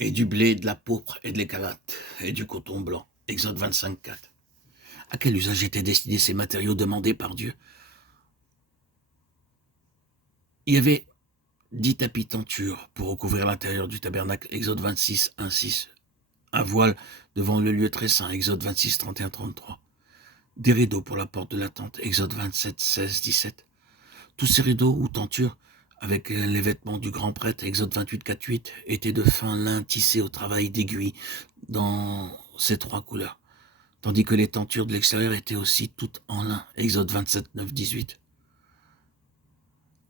et du blé, de la pourpre et de l'écarlate, et du coton blanc. Exode 25, 4. À quel usage étaient destinés ces matériaux demandés par Dieu? Il y avait 10 tapis tentures pour recouvrir l'intérieur du tabernacle. Exode 26, 1, 6. Un voile devant le lieu très saint. Exode 26, 31, 33. Des rideaux pour la porte de la tente. Exode 27, 16, 17. Tous ces rideaux ou tentures, avec les vêtements du grand prêtre, Exode 28, 4, 8, étaient de fin lin tissé au travail d'aiguille dans ces 3 couleurs, tandis que les tentures de l'extérieur étaient aussi toutes en lin, Exode 27, 9, 18.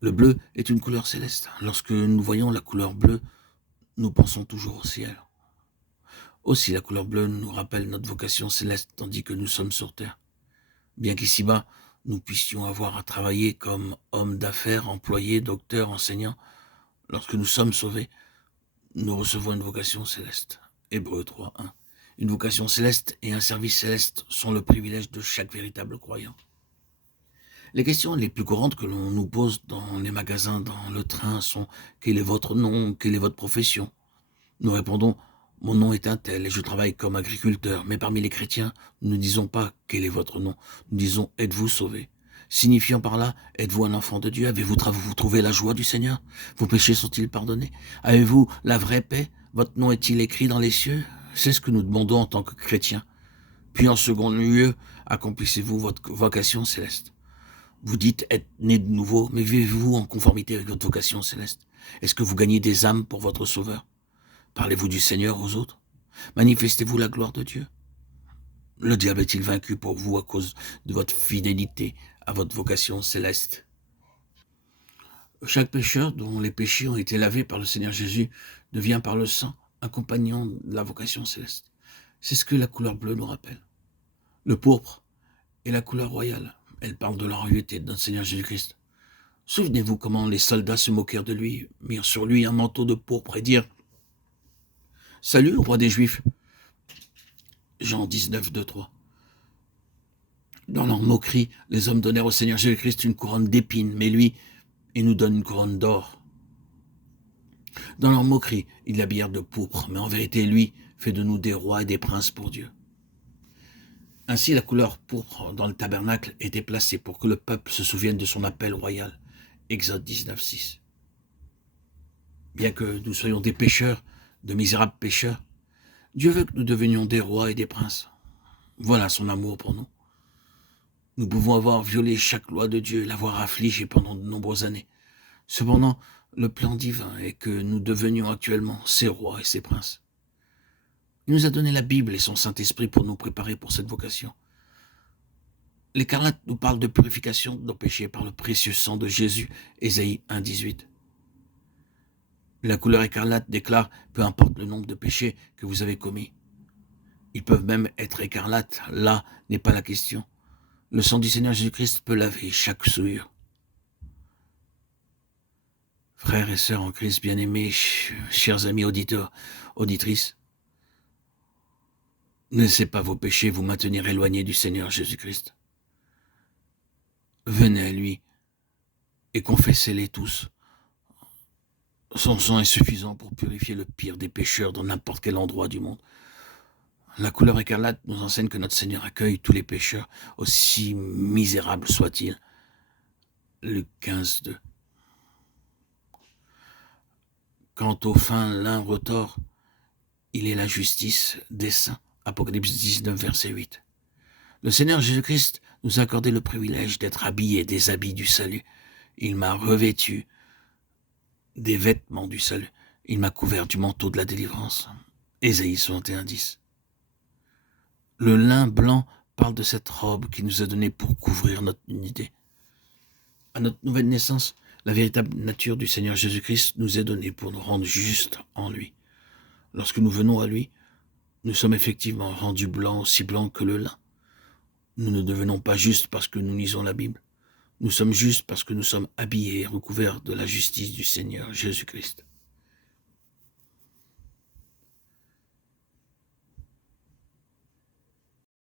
Le bleu est une couleur céleste. Lorsque nous voyons la couleur bleue, nous pensons toujours au ciel. Aussi, la couleur bleue nous rappelle notre vocation céleste, tandis que nous sommes sur terre. Bien qu'ici-bas, nous puissions avoir à travailler comme hommes d'affaires, employés, docteurs, enseignants, lorsque nous sommes sauvés, nous recevons une vocation céleste. Hébreux 3, 1. Une vocation céleste et un service céleste sont le privilège de chaque véritable croyant. Les questions les plus courantes que l'on nous pose dans les magasins, dans le train sont « Quel est votre nom? Quelle est votre profession ?» Nous répondons « Mon nom est un tel et je travaille comme agriculteur. » Mais parmi les chrétiens, nous ne disons pas « Quel est votre nom ?» Nous disons « Êtes-vous sauvé ?» Signifiant par là « Êtes-vous un enfant de Dieu? Avez-vous trouvé la joie du Seigneur? Vos péchés sont-ils pardonnés? Avez-vous la vraie paix? Votre nom est-il écrit dans les cieux ?» C'est ce que nous demandons en tant que chrétiens. Puis en second lieu, accomplissez-vous votre vocation céleste? Vous dites être né de nouveau, mais vivez-vous en conformité avec votre vocation céleste? Est-ce que vous gagnez des âmes pour votre Sauveur? Parlez-vous du Seigneur aux autres? Manifestez-vous la gloire de Dieu? Le diable est-il vaincu pour vous à cause de votre fidélité à votre vocation céleste? Chaque pécheur dont les péchés ont été lavés par le Seigneur Jésus devient par le sang un compagnon de la vocation céleste. C'est ce que la couleur bleue nous rappelle. Le pourpre est la couleur royale. Elle parle de la royauté de notre Seigneur Jésus-Christ. Souvenez-vous comment les soldats se moquèrent de lui, mirent sur lui un manteau de pourpre et dirent « Salut, roi des Juifs !» Jean 19, 2, 3. Dans leur moquerie, les hommes donnèrent au Seigneur Jésus-Christ une couronne d'épines, mais lui, il nous donne une couronne d'or. Dans leur moquerie, ils l'habillèrent de pourpre, mais en vérité, lui fait de nous des rois et des princes pour Dieu. Ainsi, la couleur pourpre dans le tabernacle était placée pour que le peuple se souvienne de son appel royal. Exode 19, 6. Bien que nous soyons des pécheurs, de misérables pécheurs, Dieu veut que nous devenions des rois et des princes. Voilà son amour pour nous. Nous pouvons avoir violé chaque loi de Dieu, l'avoir affligé pendant de nombreuses années. Cependant, le plan divin est que nous devenions actuellement ses rois et ses princes. Il nous a donné la Bible et son Saint-Esprit pour nous préparer pour cette vocation. L'Écarlate nous parle de purification de nos péchés par le précieux sang de Jésus, Ésaïe 1, 18. La couleur écarlate déclare « Peu importe le nombre de péchés que vous avez commis. Ils peuvent même être écarlates, là n'est pas la question. Le sang du Seigneur Jésus-Christ peut laver chaque souillure. » Frères et sœurs en Christ bien-aimés, chers amis auditeurs, auditrices, ne laissez pas vos péchés vous maintenir éloignés du Seigneur Jésus-Christ. Venez à lui et confessez-les tous. Son sang est suffisant pour purifier le pire des pécheurs dans n'importe quel endroit du monde. La couleur écarlate nous enseigne que notre Seigneur accueille tous les pécheurs, aussi misérables soient-ils. Luc 15, 2. Quant au fin lin retors, il est la justice des saints. Apocalypse 19, verset 8. Le Seigneur Jésus-Christ nous a accordé le privilège d'être habillés des habits du salut. Il m'a revêtu des vêtements du salut. Il m'a couvert du manteau de la délivrance. Ésaïe 61, 10. Le lin blanc parle de cette robe qui nous a donnée pour couvrir notre nudité. À notre nouvelle naissance, la véritable nature du Seigneur Jésus-Christ nous est donnée pour nous rendre justes en lui. Lorsque nous venons à lui, nous sommes effectivement rendus blancs, aussi blancs que le lin. Nous ne devenons pas justes parce que nous lisons la Bible. Nous sommes justes parce que nous sommes habillés et recouverts de la justice du Seigneur Jésus-Christ.